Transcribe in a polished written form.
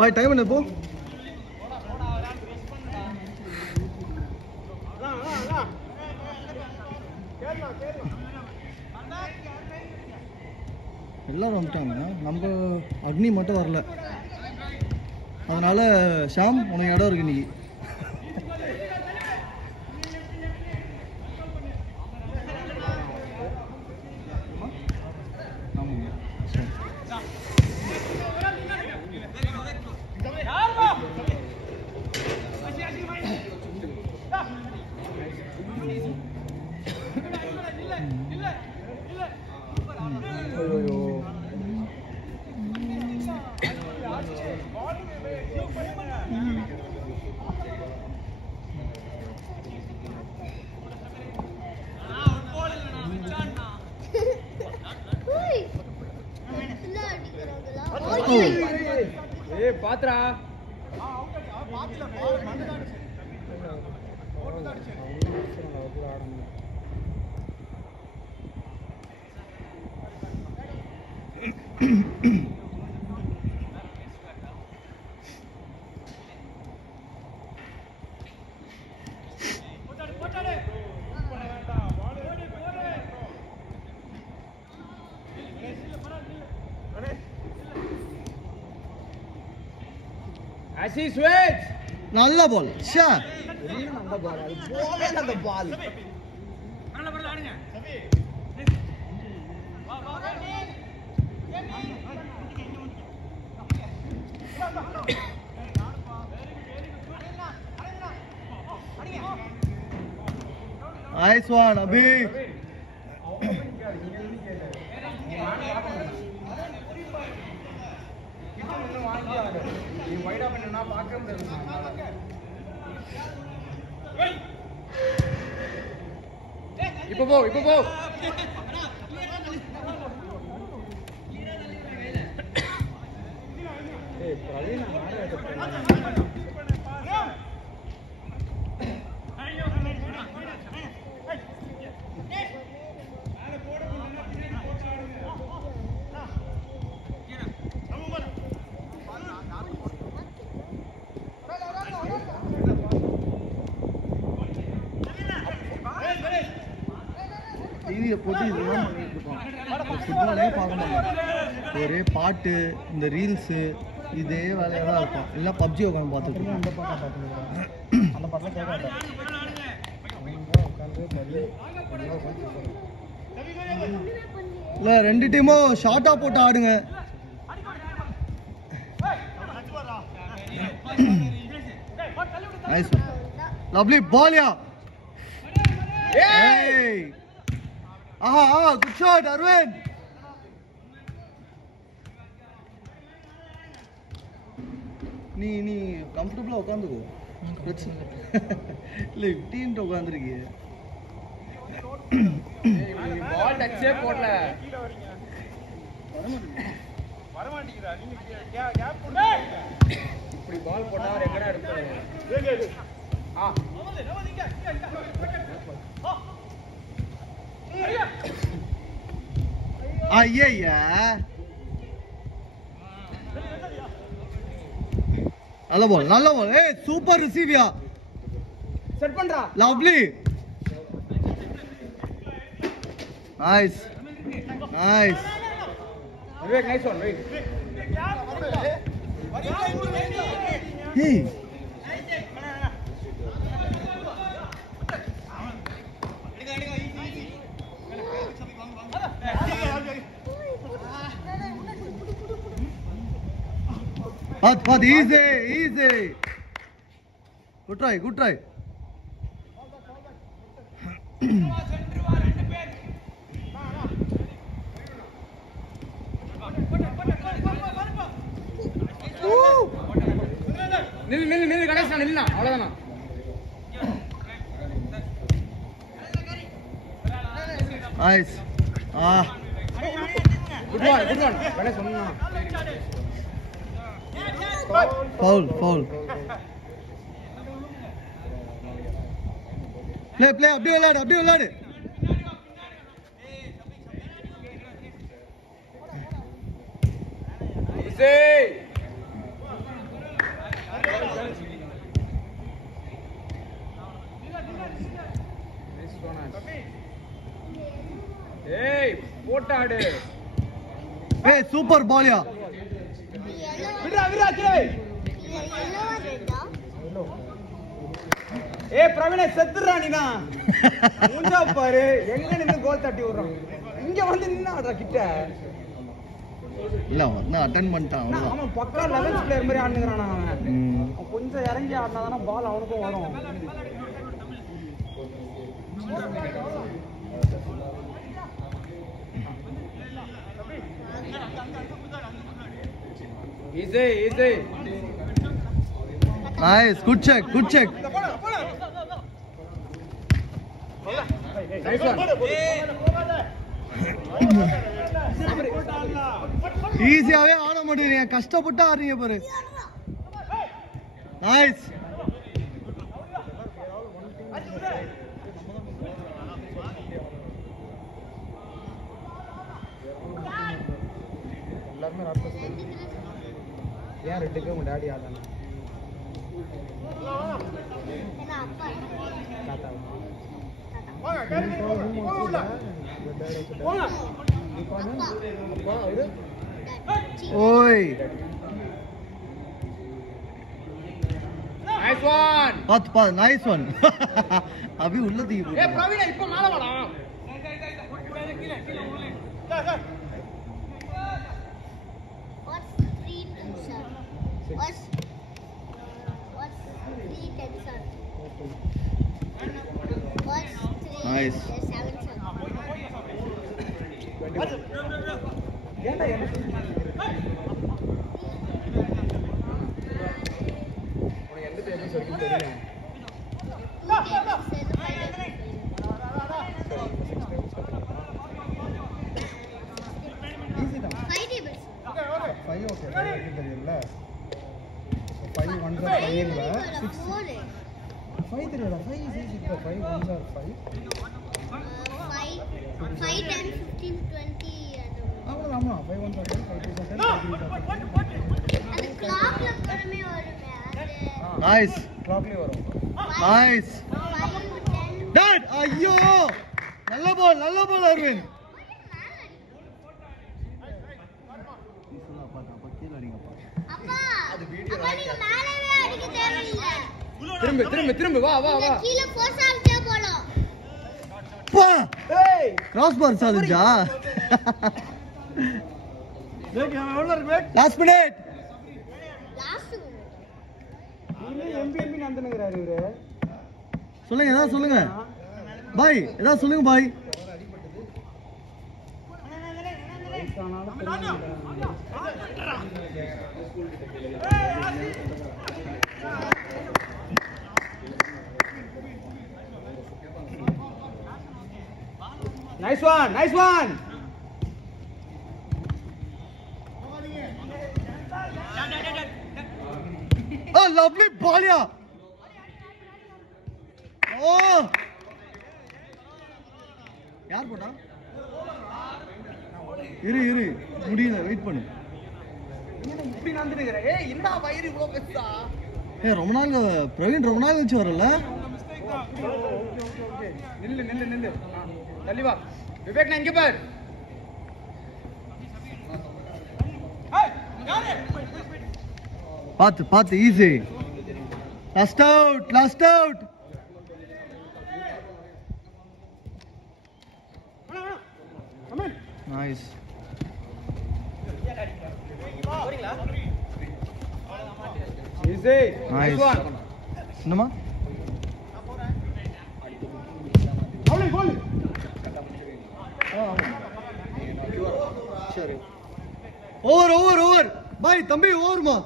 Bye time என்ன இப்போ எல்லாரும் வந்துட்டாங்க நம்ம அக்னி மட்டும் வரல அதனால ஷாம் உனக்கு இடம் இருக்கு இன்னைக்கு பாத்ரா Assis switch. நல்ல பால் ஷா நல்ல பால் போலே நல்ல பால் நல்ல பால் ஆடுங்க வா வா நைஸ் ஒன் அபி இப்போ போ ஏய் பிரவீன் டிவியை போட்டு இதெல்லாம் பண்ணிட்டு இருக்கோம் ஃபுட்பாலே பார்க்க மாட்டோம் ஒரே பாட்டு இந்த ரீல்ஸு இதே வேலையாக தான் இருக்கும் இல்லை பப்ஜி உட்காந்து பார்த்துட்டு இருக்கோம் அந்த பாட்டை பார்த்துருக்கோம் அந்த பாட்டெலாம் கேட்க இல்லை ரெண்டு டீமும் ஷார்ட்டாக போட்டு ஆடுங்க நைஸ் லவ்லி பால்யா Hey! Good shot, Arvind! நீ கம்ஃபர்டபுளா உட்காந்துக்கோ பிரச்சனை இல்லை டீம்ட்ட உட்காந்துருக்கிய பால் டச்சே போடல வரமாட்டீங்கடா நீங்க கேப் போடு இப்படி பால் போட்டா அவர் எங்கடா எடுப்பாரு ஐயா நல்ல பால் ஏய் சூப்பர் ரிசீவ்யா செட் பண்றா lovely nice Vivek nice one wait hey But easy. Good try. நில்லு கணேஷ் நில்லுனா அவ்வளவுதானா Nice. Good one. கணேஷ் சொன்னா Foul. Play. அப்படியே விளையாடு. ஏய் போட்டாடு ஏய் சூப்பர் பால்யா. விடுடா விடுடா கே ஏய் பிரவீன செத்துறா நீனா மூஞ்சா பாரு எங்க நின்னு கோல் தட்டி விடுறான் இங்க வந்து நின்னாடா கிட்ட இல்ல அவன் அட்டெண்ட் பண்ணிட்டான் அவ்வளவுதான். அவன் பக்கா 11th பிளேயர் மாதிரி ஆடுங்கறானா அவன் கொஞ்சம் இறங்கி ஆடுனாதானே பால் அவனுக்கும் வரும். Easy easy nice good check good check. Nice one ஈஸியாவே ஆட மாட்டேங்கிறீங்க, கஷ்டப்பட்டு ஆடுறீங்க பாரு. நைஸ். எல்லாரும் ராட்சஸ் ஏன் ரெட்டுக்கு உங்க டாடி ஆடலாம் ஓய் நைஸ் ஒன் பாத்து பாத்து நைஸ் ஒன். அபி உள்ள தீவு. ஏய் பிரவீன இப்ப மேல வாடா Nice. ஏன்டா எனக்கு உனக்கு எந்த டேபிள் சொல்லிட்டு தெரியல ஈஸி தான் 5 ஓகே 5 தெரியல 5 1 5 இல்ல 6 5 தெரியல 5 is easy 5 1 are 5 5 10 15 20 அவ்வளவு ஆமா 5 1 are 5 2 are 10 அந்த கிளாக்ல போறமே வருமே அது நைஸ் கிளாக்லயே வரும் நைஸ் 5 10 டாட். ஐயோ நல்ல பால் அரவிந்த். அப்பா அப்பா நீங்க மேலவே அடிக்க தேவையில்லை. திரும்ப வா வா வா கீழ போஸ் ஆகிட்டே போலாம். பா ஏய் கிராஸ் பார் சாதிச்சா. தேக் எவ்வளவு இருக்கு லாஸ்ட் மினிட். லாஸ்ட் இவரே எம்பி நந்தனுங்கறாரு இவரு சொல்லுங்க ஏதாவது சொல்லுங்க பாய், ஏதாவது சொல்லுங்க பாய். Nice one Oh, lovely ball, yeah. Oh. யார் போட்டா? இரு முடியல, வெயிட் பண்ணு. இப்படி நந்துங்கற ஏய் என்னடா வயிறு இவ்ளோ பெருசா ஏய் பிரவீன் ரொம்ப நாள் கழிச்சு வரல. ஓகே நில்லு தள்ளி வா விவேக் நான் இங்க பார் பாத்து easy. Last out. Nice. Easy nice one. என்னமா கோல் சரி. ஓவர் பாய் தம்பி ஓவர்மா.